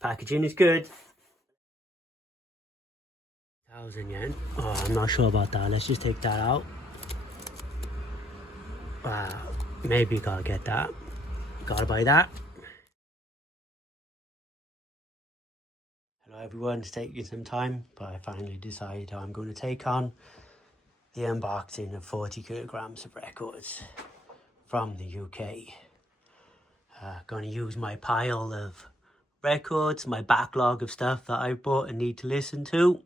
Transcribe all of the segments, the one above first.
Packaging is good. 1,000 yen. Oh, I'm not sure about that. Let's just take that out. Maybe gotta get that. Gotta buy that. Hello everyone, it's taking some time, but I finally decided I'm going to take on the unboxing of 40 kilograms of records from the UK. Going to use my pile of records, my backlog of stuff that I bought and need to listen to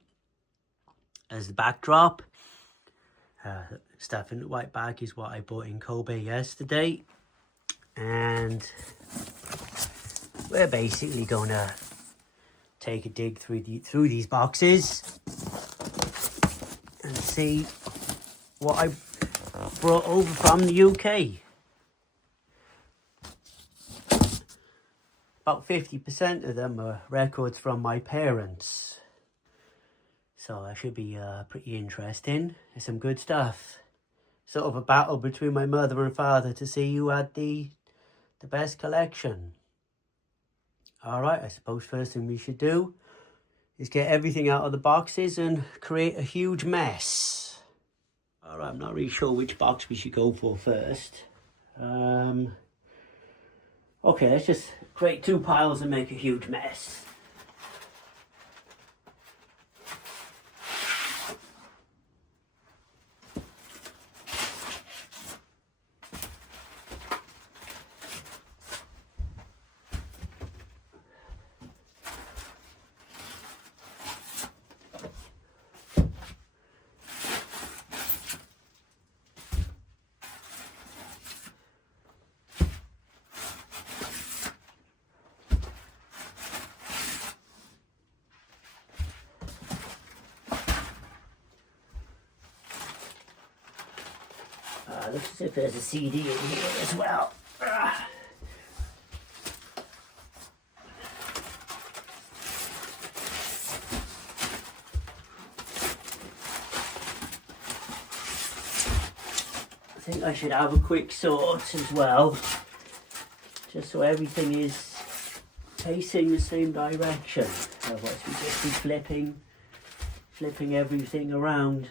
as the backdrop. Stuff in the white bag is what I bought in Kobe yesterday, and we're basically going to take a dig through these boxes and see what I brought over from the UK. About 50% of them are records from my parents, so that should be pretty interesting. There's some good stuff. Sort of a battle between my mother and father to see who had the best collection. Alright, I suppose first thing we should do is get everything out of the boxes and create a huge mess. Alright, I'm not really sure which box we should go for first. Okay, let's just create two piles and make a huge mess. Looks as if there's a CD in here as well. I think I should have a quick sort as well, just so everything is facing the same direction. Otherwise we just be flipping everything around.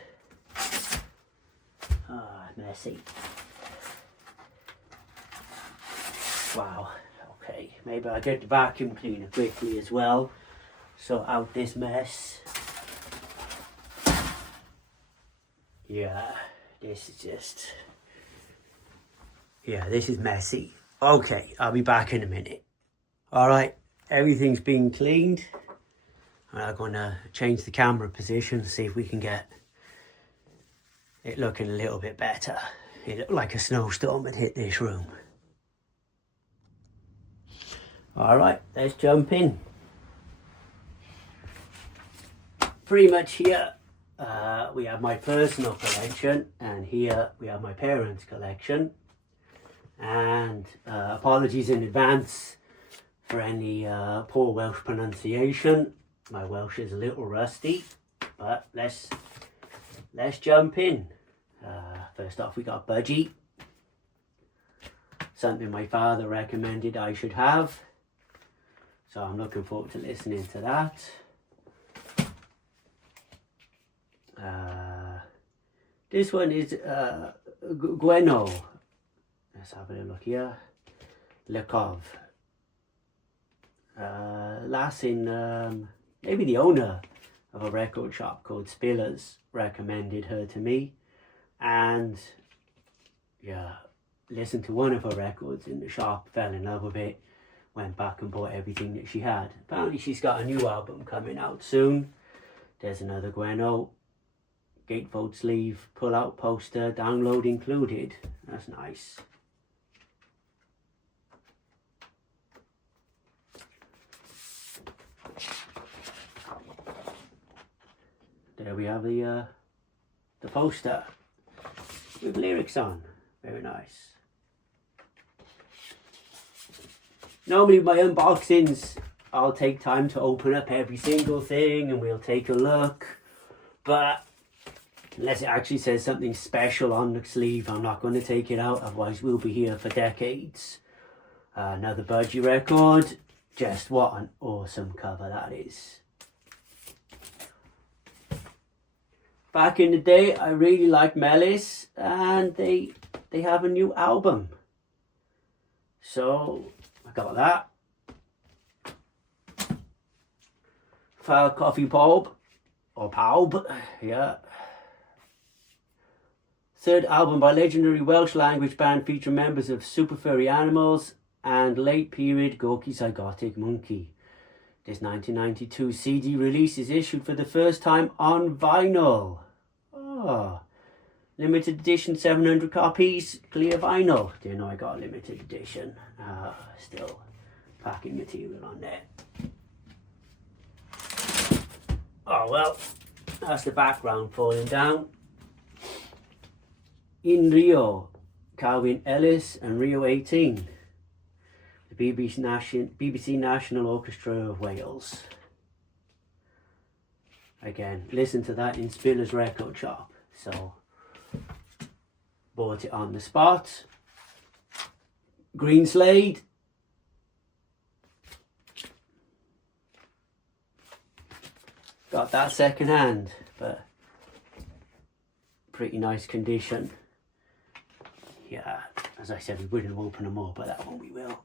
Messy. Wow, okay, maybe I'll get the vacuum cleaner quickly as well, sort out this mess. Yeah, this is messy. Okay, I'll be back in a minute. Alright, everything's been cleaned. I'm gonna change the camera position, see if we can get it looking a little bit better. It looked like a snowstorm had hit this room. Alright, let's jump in. Pretty much here we have my personal collection, and here we have my parents' collection. And apologies in advance for any poor Welsh pronunciation. My Welsh is a little rusty, but let's jump in. First off, we got Budgie. Something my father recommended I should have. So I'm looking forward to listening to that. This one is Gweno. Let's have a look here. Lekov. Lassin, maybe the owner of a record shop called Spillers recommended her to me, and yeah, listened to one of her records in the shop, fell in love with it, went back and bought everything that she had. Apparently she's got a new album coming out soon. There's another Gweno, gatefold sleeve, pull out poster, download included. That's nice. There we have the poster with lyrics on. Very nice. Normally my unboxings, I'll take time to open up every single thing and we'll take a look, but unless it actually says something special on the sleeve, I'm not going to take it out, otherwise we'll be here for decades. Another Budgie record. Just what an awesome cover that is. Back in the day, I really liked Mellis, and they have a new album. So I got that. For Coffee Pub, or Pub, yeah. Third album by legendary Welsh language band featuring members of Super Furry Animals and late period Gorky Zygotic Monkey. This 1992 CD release is issued for the first time on vinyl. Oh, limited edition 700 copies, clear vinyl. Didn't know I got a limited edition. Still packing material on there. Oh well, that's the background falling down. In Rio, Calvin Ellis and Rio 18. The BBC National Orchestra of Wales. Again, listen to that in Spiller's record shop. So, bought it on the spot. Green Slade. Got that second hand, but pretty nice condition. Yeah, as I said, we wouldn't open them all, but that one we will.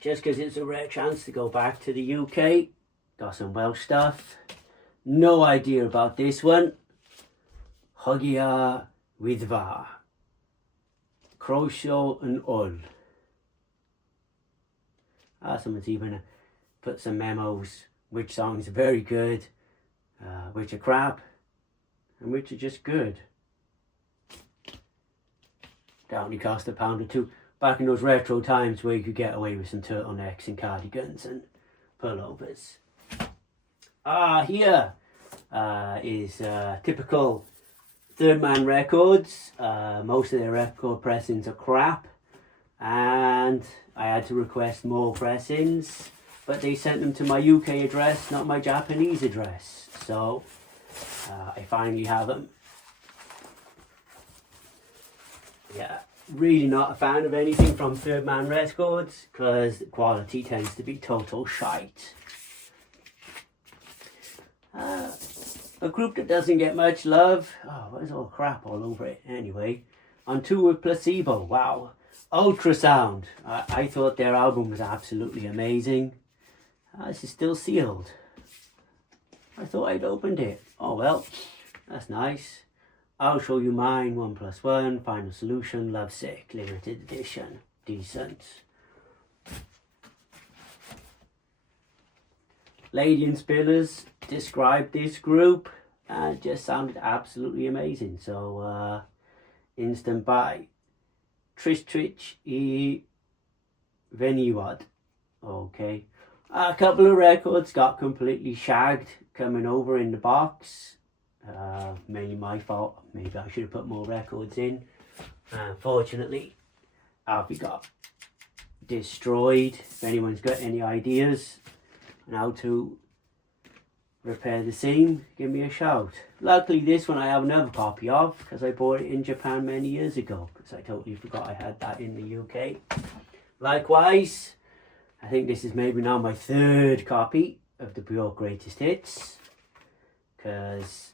Just because it's a rare chance to go back to the UK. Got some Welsh stuff. No idea about this one. Hogia Wyddfa. Croesio and Ul. Someone's even put some memos. Which songs are very good, which are crap, and which are just good. That only cost £1 or £2. Back in those retro times where you could get away with some turtlenecks and cardigans and pullovers. Here is typical Third Man Records. Most of their record pressings are crap, and I had to request more pressings, but they sent them to my UK address, not my Japanese address. So I finally have them. Yeah. Really not a fan of anything from Third Man Records because the quality tends to be total shite. A group that doesn't get much love. Oh, there's all crap all over it. Anyway, On Tour with Placebo. Wow. Ultrasound. I thought their album was absolutely amazing. This is still sealed. I thought I'd opened it. Oh well, that's nice. I'll Show You Mine, 1+1, Final Solution, Lovesick, limited edition, decent. Lady and Spillers described this group and it just sounded absolutely amazing. So, instant buy. Trich e Veniwad. Okay. A couple of records got completely shagged coming over in the box. Mainly my fault. Maybe I should have put more records in. Unfortunately, Alfie got destroyed. If anyone's got any ideas on how to repair the seam, give me a shout. Luckily this one I have another copy of because I bought it in Japan many years ago because I totally forgot I had that in the UK. Likewise, I think this is maybe now my third copy of the Pure Greatest Hits because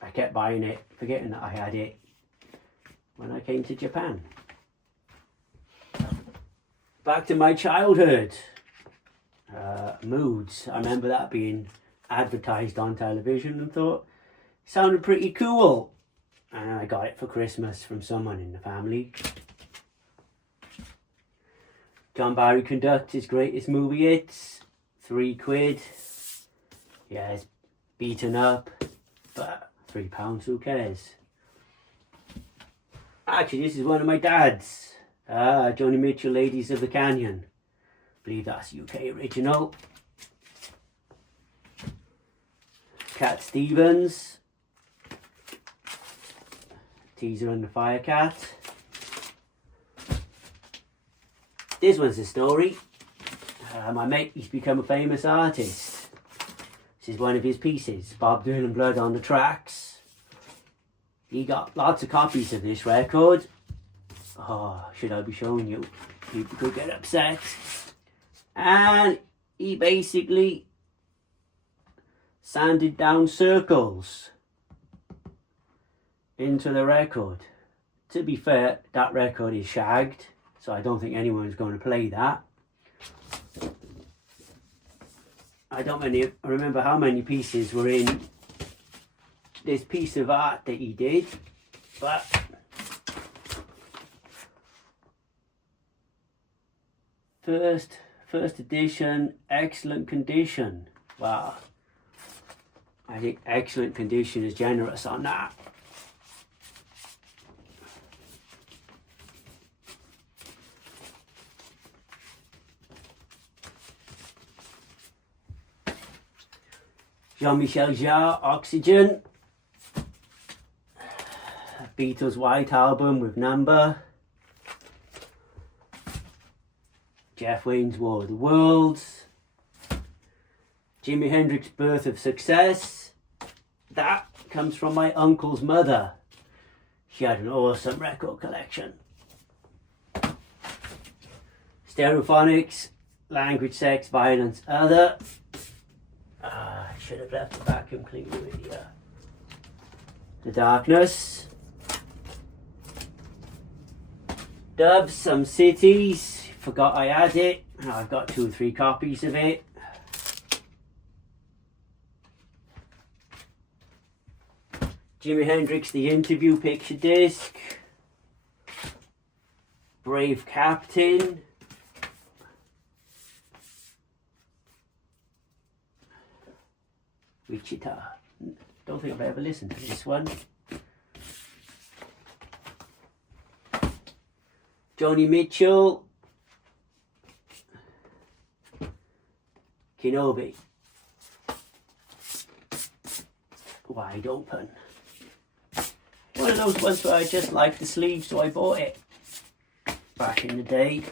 I kept buying it, forgetting that I had it when I came to Japan. Back to my childhood. Moods. I remember that being advertised on television and thought it sounded pretty cool. And I got it for Christmas from someone in the family. John Barry conducts his greatest movie hits. £3. Yeah, it's beaten up, but £3, who cares? Actually, this is one of my dad's. Joni Mitchell, Ladies of the Canyon. I believe that's UK original. Cat Stevens. Teaser and the Firecat. This one's a story. My mate, he's become a famous artist. This This is one of his pieces. Bob Dylan Blood on the Tracks. He got lots of copies of this record. Oh, should I be showing you? People could get upset. And he basically sanded down circles into the record. To be fair, that record is shagged, so I don't think anyone's going to play that. I don't remember how many pieces were in this piece of art that he did, but first edition, excellent condition. Wow, I think excellent condition is generous on that. Jean-Michel Jarre, Oxygen. Beatles' White Album with Number. Jeff Wayne's War of the Worlds. Jimi Hendrix' Birth of Success. That comes from my uncle's mother. She had an awesome record collection. Stereophonics, Language, Sex, Violence, Other. I should have left the vacuum cleaner in here. The Darkness. Dubs, Some Cities. Forgot I had it. I've got 2 or 3 copies of it. Jimi Hendrix, The Interview picture disc. Brave Captain. Wichita. Don't think I've ever listened to this one. Joni Mitchell. Kenobi. Wide Open. One of those ones where I just liked the sleeve, so I bought it back in the day.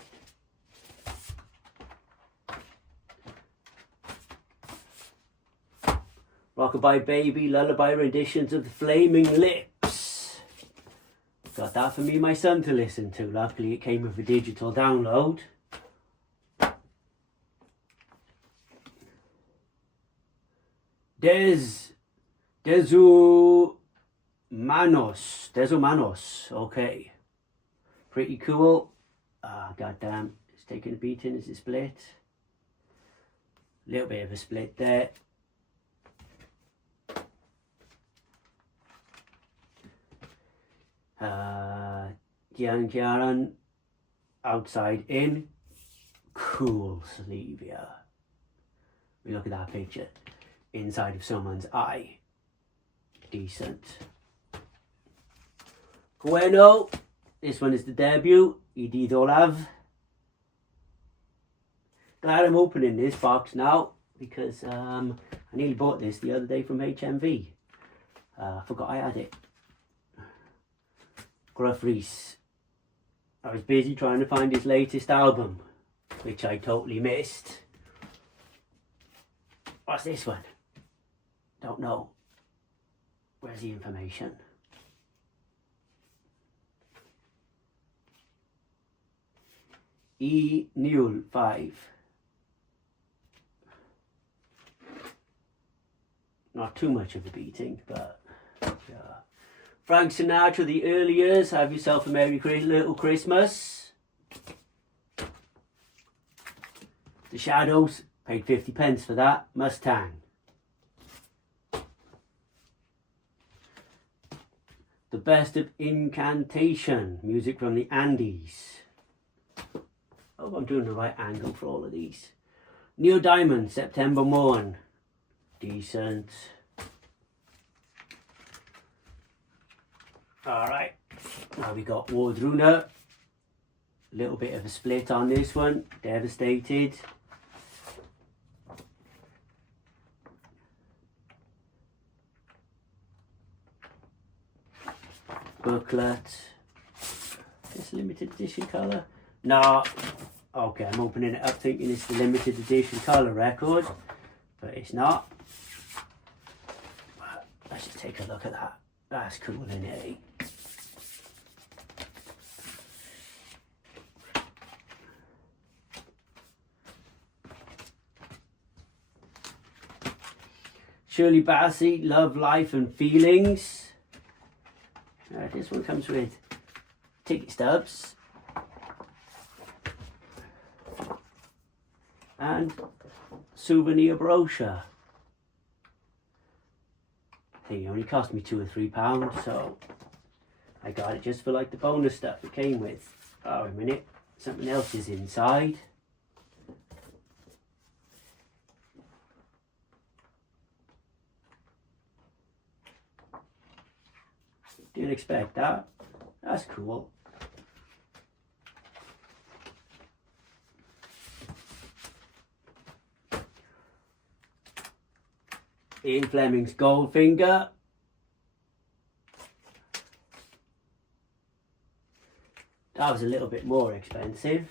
Rockabye Baby, lullaby renditions of the Flaming Lips. Got that for me and my son to listen to. Luckily it came with a digital download. Desumanos, okay. Pretty cool. Ah, goddamn, it's taking a beating. Is it split? Little bit of a split there. Gian Chiaran, Outside In. Cool sleeve, yeah. We look at that picture. Inside of someone's eye. Decent. Bueno. This one is the debut. Edith Olav. Glad I'm opening this box now because I nearly bought this the other day from HMV. Forgot I had it. Gruff Rhys. I was busy trying to find his latest album, which I totally missed. What's this one? Don't know. Where's the information? E. Newell 5. Not too much of a beating, but yeah. Frank Sinatra, The Early Years, Have Yourself a Merry Little Christmas. The Shadows, paid 50 pence for that. Mustang. The Best of Incantation, music from the Andes. Oh, I'm doing the right angle for all of these. Neil Diamond, September Morn. Decent. Alright, now we got Wardruna. Little bit of a split on this one. Devastated. Booklet. This limited edition colour? No. Okay, I'm opening it up thinking it's the limited edition colour record, but it's not. take a look at that. That's cool, isn't it? Shirley Bassey, Love, Life and Feelings. This one comes with ticket stubs and souvenir brochure. I think it only cost me £2 or £3, so I got it just for like the bonus stuff it came with. Oh, a minute, something else is inside. Didn't expect that. That's cool. Ian Fleming's Goldfinger. That was a little bit more expensive.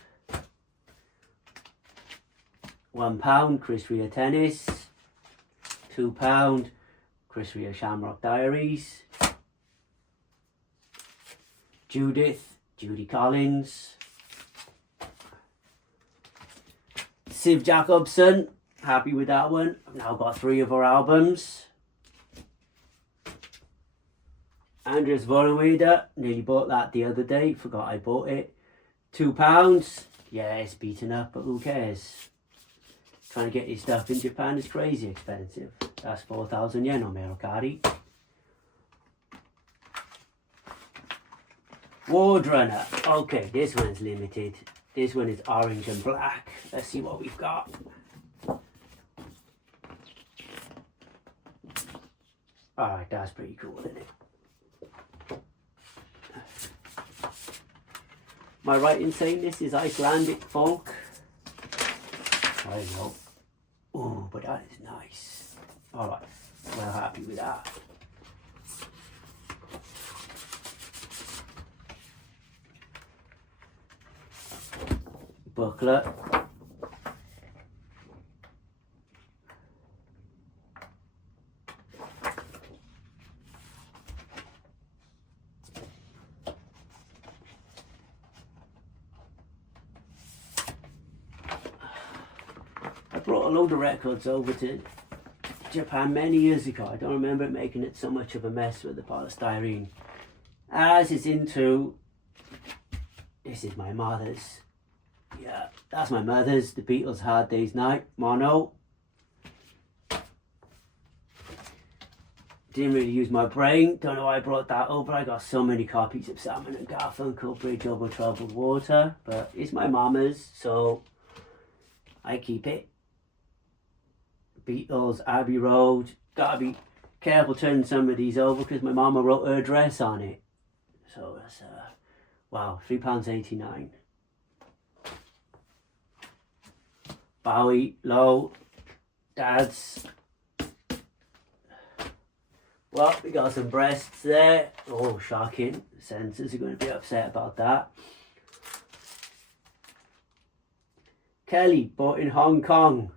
£1, Chris Rea Tennis. £2, Chris Rea Shamrock Diaries. Judith, Judy Collins. Siv Jacobson, happy with that one. I've now got 3 of her albums. Andres Voroneda, nearly bought that the other day, forgot I bought it. £2. Yeah, it's beaten up, but who cares? Trying to get your stuff in Japan is crazy expensive. That's 4,000 yen on Mercari. Ward Runner. Okay, this one's limited. This one is orange and black. Let's see what we've got. Alright, that's pretty cool, isn't it? Am I right in saying this is Icelandic folk? I don't know. Oh, but that is nice. Alright, well happy with that. Booklet. I brought a load of records over to Japan many years ago. I don't remember making it so much of a mess with the polystyrene. As it's into, this is my mother's. Yeah, that's my mother's, the Beatles' Hard Day's Night, mono. Didn't really use my brain, don't know why I brought that over. I got so many copies of Simon and Garfunkel, Bridge Over Troubled Water, but it's my mama's, so I keep it. Beatles, Abbey Road, gotta be careful turning some of these over because my mama wrote her address on it. So that's, wow, £3.89. Bowie, Low, Dad's. Well, we got some breasts there. Oh, shocking. The censors are going to be upset about that. Kelly, bought in Hong Kong.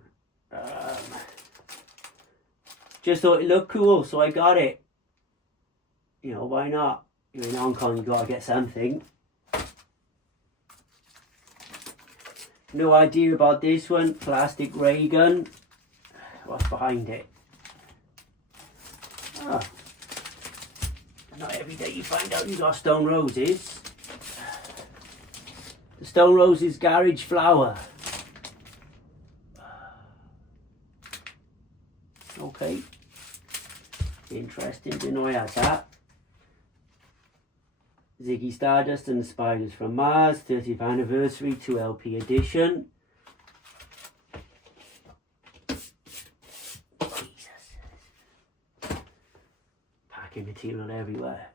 Just thought it looked cool, so I got it. You know, why not? You're in Hong Kong, you got to get something. No idea about this one. Plastic ray gun. What's behind it? Oh. Not every day you find out you got Stone Roses. The Stone Roses Garage Flower. Okay. Interesting. Didn't know I had that. Ziggy Stardust and the Spiders from Mars, 30th anniversary, 2LP edition. Jesus. Packing material everywhere.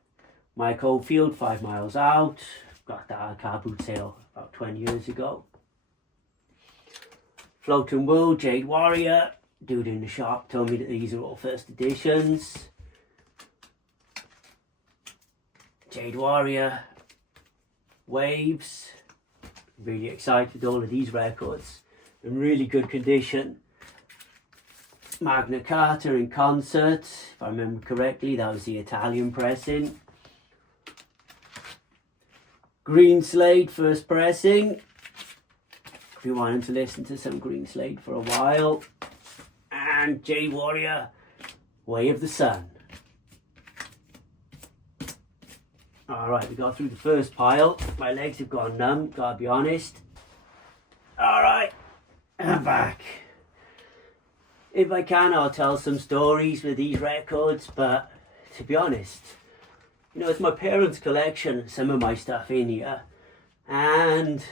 Mike Oldfield, 5 Miles Out. Got that at a car boot sale about 20 years ago. Floating World, Jade Warrior. Dude in the shop told me that these are all first editions. Jade Warrior, Waves. Really excited with all of these records in really good condition. Magna Carta in concert, if I remember correctly. That was the Italian pressing. Green Slade first pressing. If you wanted to listen to some Green Slade for a while. And J Warrior, Way of the Sun. Alright, we got through the first pile. My legs have gone numb, gotta be honest. Alright, I'm back. If I can, I'll tell some stories with these records, but to be honest, you know, it's my parents' collection, some of my stuff in here, and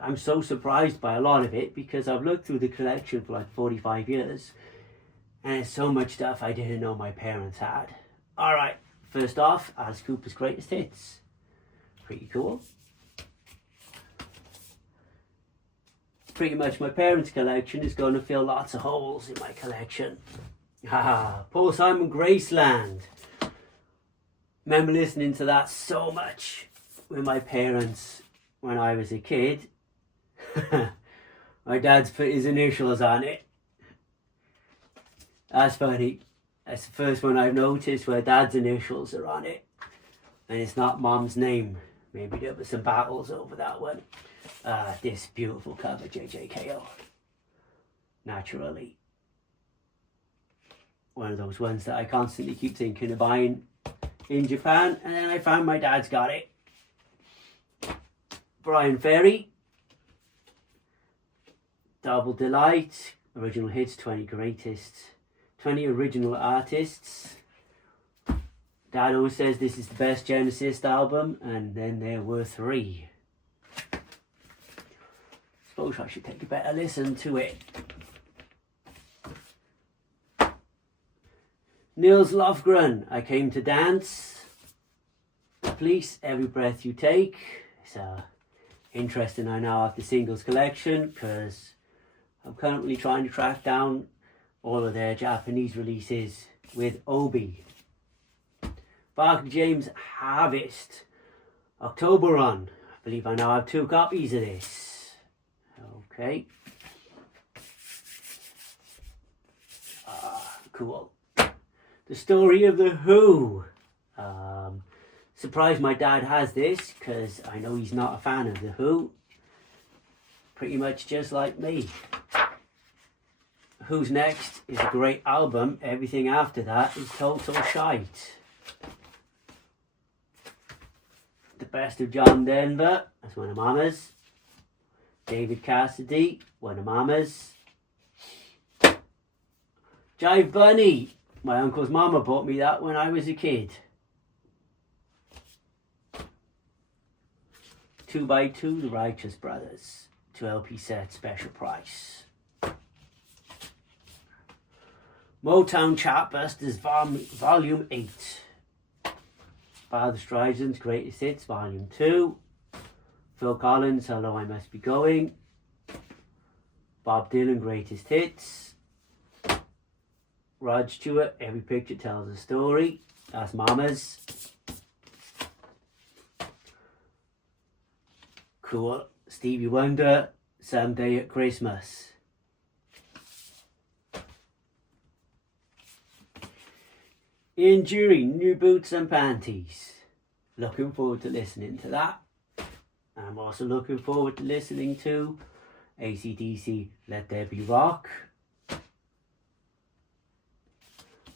I'm so surprised by a lot of it because I've looked through the collection for like 45 years, and there's so much stuff I didn't know my parents had. Alright, first off, Alice Cooper's Greatest Hits. Pretty cool. Pretty much my parents' collection is going to fill lots of holes in my collection. Paul Simon, Graceland. Remember listening to that so much with my parents when I was a kid. My dad's put his initials on it. That's funny. That's the first one I've noticed where dad's initials are on it. And it's not mom's name. Maybe there were some battles over that one. This beautiful cover, Cale. Naturally. One of those ones that I constantly keep thinking of buying in Japan, and then I found my dad's got it. Brian Ferry. Double Delight. Original hits, 20 greatest. 20 original artists. Dad always says this is the best Genesis album, and then there were 3. Suppose I should take a better listen to it. Nils Lofgren, I Came to Dance. The Police, Every Breath You Take. It's interesting I now have the singles collection because I'm currently trying to track down all of their Japanese releases with Obi. Barker James, Harvest. October Run. I believe I now have 2 copies of this. Okay. Cool. The Story of the Who. Surprised my dad has this because I know he's not a fan of the Who. Pretty much just like me. Who's Next is a great album. Everything after that is total shite. The Best of John Denver. That's one of Mama's. David Cassidy, one of Mama's. Jive Bunny. My uncle's mama bought me that when I was a kid. 2x2, The Righteous Brothers. 2 LP set, special price. Motown Chartbusters Volume 8. Barbra Streisand's Greatest Hits, Volume 2. Phil Collins, Hello, I Must Be Going. Bob Dylan, Greatest Hits. Rod Stewart, Every Picture Tells a Story. That's Mama's. Cool. Stevie Wonder, Someday at Christmas. Ian Dury, New Boots and Panties. Looking forward to listening to that. I'm also looking forward to listening to AC/DC, Let There Be Rock.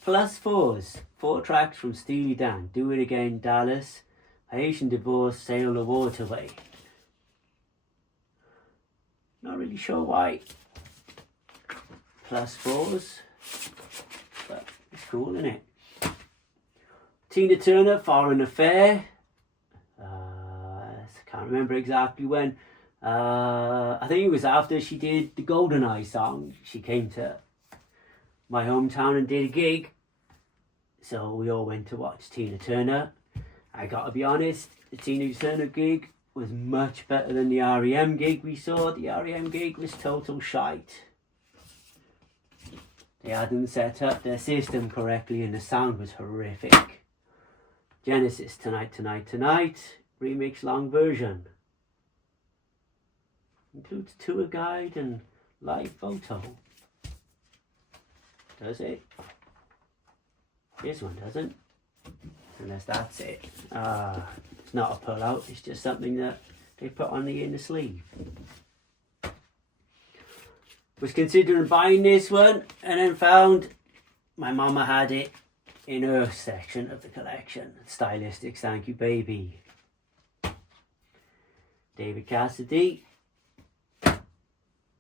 +4s, 4 tracks from Steely Dan, Do It Again, Dallas, Haitian Divorce, Sail the Waterway. Not really sure why. +4s, but it's cool, isn't it? Tina Turner, Foreign Affair. Can't remember exactly when. I think it was after she did the GoldenEye song. She came to my hometown and did a gig. So we all went to watch Tina Turner. I gotta be honest, the Tina Turner gig was much better than the R.E.M. gig we saw. The R.E.M. gig was total shite. They hadn't set up their system correctly and the sound was horrific. Genesis, Tonight, Tonight, Tonight. Remix long version. Includes tour guide and live photo. Does it? This one doesn't. Unless that's it. It's not a pull-out. It's just something that they put on the inner sleeve. Was considering buying this one and then found my mama had it in her section of the collection. Stylistics, Thank You Baby. David Cassidy.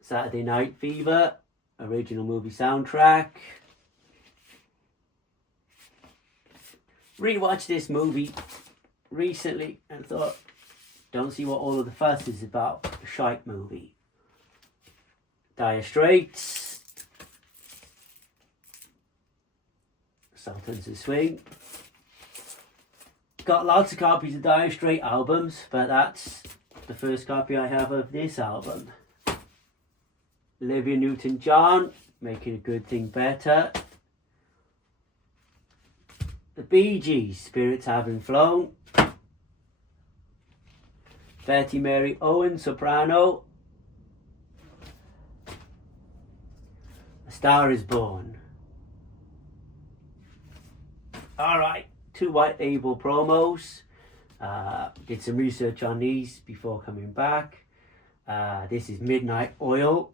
Saturday Night Fever. Original movie soundtrack. Rewatched this movie recently and thought, don't see what all of the fuss is about. A shite movie. Dire Straits. Sultans of Swing. Got lots of copies of Dire Straits albums, but that's the first copy I have of this album. Olivia Newton-John, Making a Good Thing Better. The Bee Gees, Spirits Having Flown. Betty Mary Owen, soprano. A Star Is Born. Alright, 2 White Label promos. Did some research on these before coming back. This is Midnight Oil.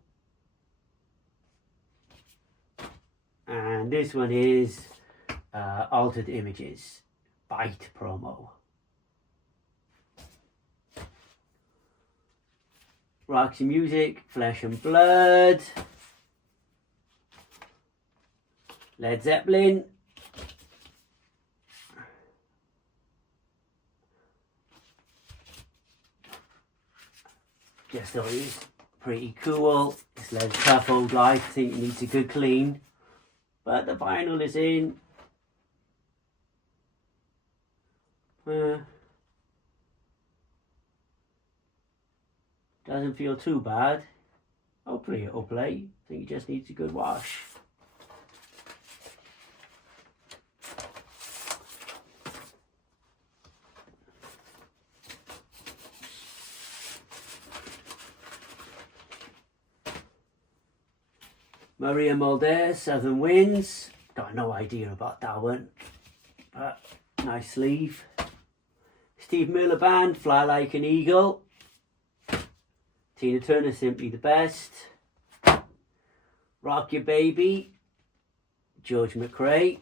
And this one is Altered Images, Bite promo. Roxy Music, Flesh and Blood. Led Zeppelin. Just thought it was pretty cool. This led tough old life. I think it needs a good clean. But the vinyl is in. Doesn't feel too bad. Hopefully it'll play. I think it just needs a good wash. Maria Mulder, Southern Winds. Got no idea about that one. But nice sleeve. Steve Miller Band, Fly Like an Eagle. Tina Turner, Simply the Best. Rock Your Baby. George McRae.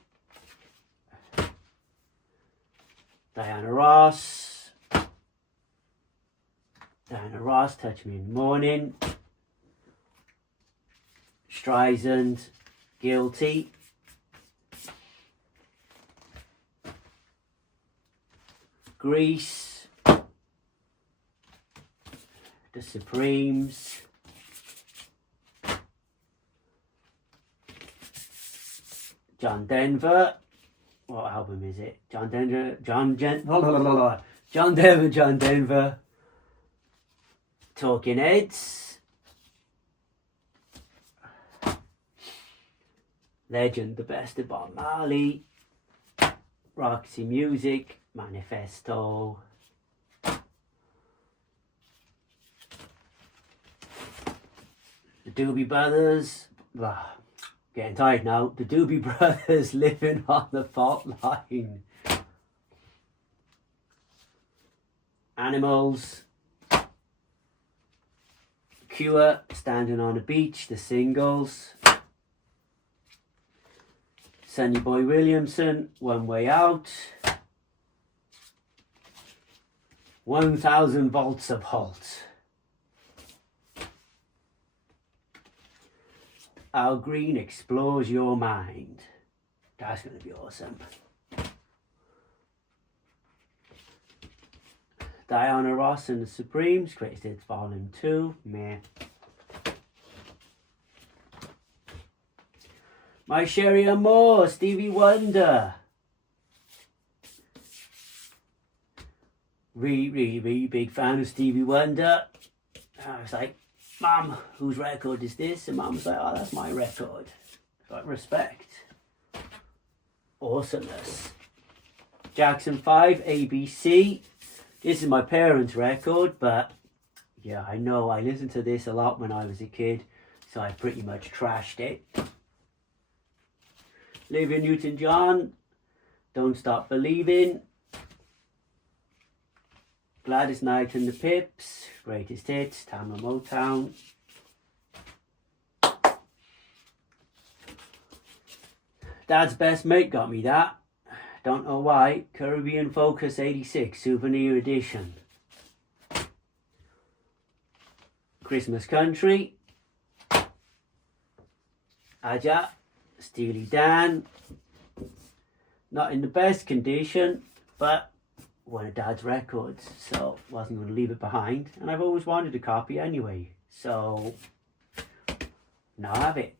Diana Ross. Diana Ross, Touch Me in the Morning. Streisand, Guilty. Grease. The Supremes. John Denver. What album is it? John Denver. John Denver. Talking Heads. Legend, The Best of Bob Marley. Roxy Music. Manifesto. The Doobie Brothers. Getting tired now. The Doobie Brothers, Living on the Fault Line. Animals. Cure, Standing on the Beach, the singles. Sonny Boy Williamson, One Way Out. 1000 Volts of Halt. Al Green, Explores Your Mind. That's going to be awesome. Diana Ross and the Supremes, Greatest Hits Volume 2. Meh. My Sherry Amore, Stevie Wonder. Really big fan of Stevie Wonder. I was like, Mum, whose record is this? And Mum was like, oh, that's my record. Like, respect. Awesomeness. Jackson 5, ABC. This is my parents' record, but yeah, I know I listened to this a lot when I was a kid, so I pretty much trashed it. Olivia Newton-John, Don't Stop Believing. Gladys Knight and the Pips, Greatest Hits, Tamla Motown. Dad's Best Mate got me that. Don't know why. Caribbean Focus 86 Souvenir Edition. Christmas Country. Aja, Steely Dan. Not in the best condition, but one of Dad's records, so wasn't going to leave it behind. And I've always wanted a copy anyway, so now I have it.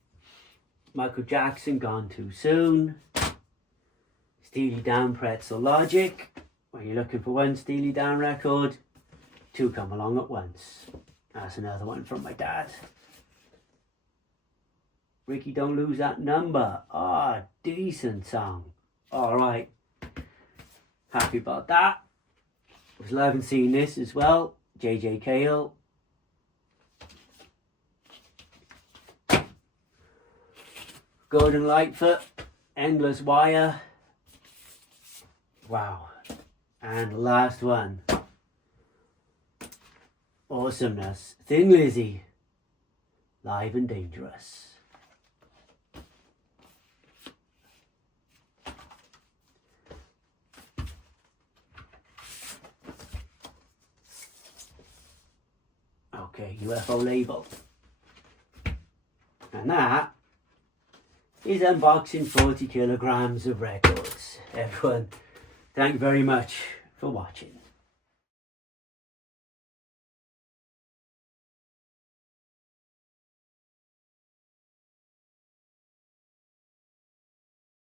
Michael Jackson, Gone Too Soon. Steely Dan, Pretzel Logic. When you're looking for one Steely Dan record, two come along at once. That's another one from my dad. Ricky, Don't Lose That Number. Ah, oh, decent song. Alright. Happy about that. Was loving seeing this as well. Cale. Gordon Lightfoot, Endless Wire. Wow. And last one. Awesomeness. Thin Lizzy, Live and Dangerous. Okay, UFO label. And that is unboxing 40 kilograms of records. Everyone, thank you very much for watching.